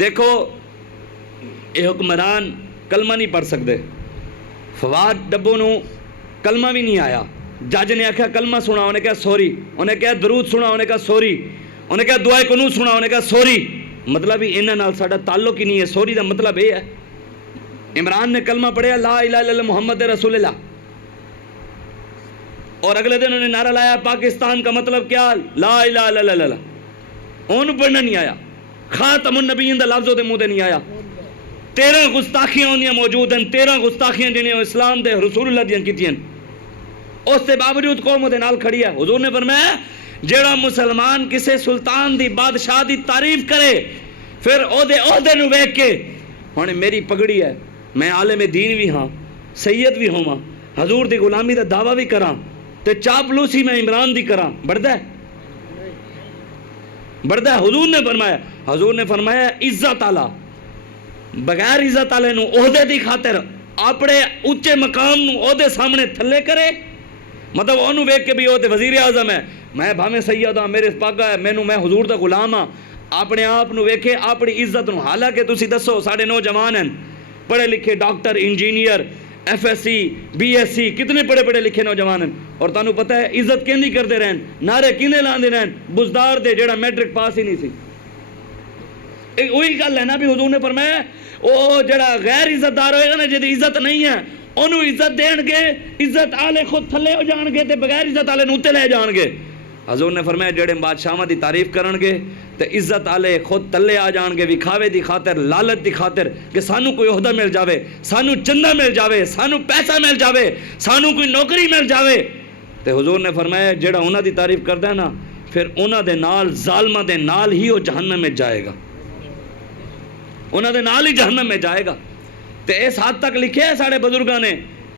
دیکھو یہ حکمران کلمہ نہیں پڑھ سکتے. فواد ڈبو نو کلمہ بھی نہیں آیا. جج نے آخیا کلمہ سنا, انہیں کہا سوری. انہیں کہا درود سنا, انہیں کہا سوری. انہیں کہا دعائے قنوت سنا, انہیں کہا سوری. مطلب ہی انہاں نال ساڈا تعلق ہی نہیں ہے. سوری دا مطلب یہ ہے. عمران نے کلمہ پڑھیا لا الہ الا اللہ محمد رسول اللہ, اور اگلے دن انہوں نے نعرہ لایا پاکستان کا مطلب کیا, لا الہ الا اللہ. انہوں پڑھنا نہیں آیا. خاتم النبیین دا لفظ دے منہ تے نہیں آیا. 13 گستاخیاں ہوندیاں موجود ہیں, 13 گستاخیاں جنہیں اسلام دے رسول اللہ دیاں کیتیاں. اس سے باوجود قوم دے نال کھڑی ہے. حضور نے فرمایا جیڑا مسلمان کسے سلطان دی بادشاہ دی تعریف کرے پھر عہدے نو ویکھ کے, ہن میری پگڑی ہے, میں عالم دین بھی ہاں, سید بھی ہواں, حضور دی غلامی دا دعویٰ بھی کراں, تے چاپلوسی میں عمران دی کراں, بڑھدا ہے بڑھدا ہے. حضور نے فرمایا عزت آلہ بغیر عزت والے نو عہدے دی خاطر اپنے اونچے مقام نو عہدے سامنے تھلے کرے, مطلب انہوں ویکھ کے بھی وہ تے وزیر اعظم ہے, میں بھاویں سید ہاں, میرے پاگا ہے, میں حضور دا غلام ہاں, اپنے آپ نو ویکھے اپنی عزت نو. حالانکہ تسی دسو ساڈے نوجوان ہیں پڑھے لکھے, doctor, engineer, F S C, B S C, کتنے پڑھے لکھے نوجوان ہیں, اور تانوں پتہ ہے عزت کیندی کردے رہن, نعرے کیندے لاندے رہن, بزدار دے جڑا میٹرک پاس ہی نہیں سی. وہی گل ہے نا بھی حضور نے فرمایا وہ جڑا غیر عزت دار ہوئے گا نا, جدی عزت نہیں ہے انہوں عزت دین گے, عزت آلے خود تھلے ہو جان گے تے بغیر عزت آلے نوتے لے جان گے. حضور نے فرمایا جڑے بادشاہاں دی تعریف کرن گے تے عزت آلے خود تلے آ جان گے, وکھاوے دی خاطر, لالچ دی خاطر کہ سانو کوئی عہدہ مل جاوے, سانو چندہ مل جاوے, سانو پیسہ مل جاوے, سانو کوئی نوکری مل جاوے. تے حضور نے فرمایا جڑا انہاں دی تعریف کردا ہے نا پھر انہاں دے نال ظالماں دے نال ہی وہ جہنم میں جائے گا, انہاں دے نال ہی جہنم میں جائے گا. تے اس حد تک لکھے ہے ساڑے بزرگاں نے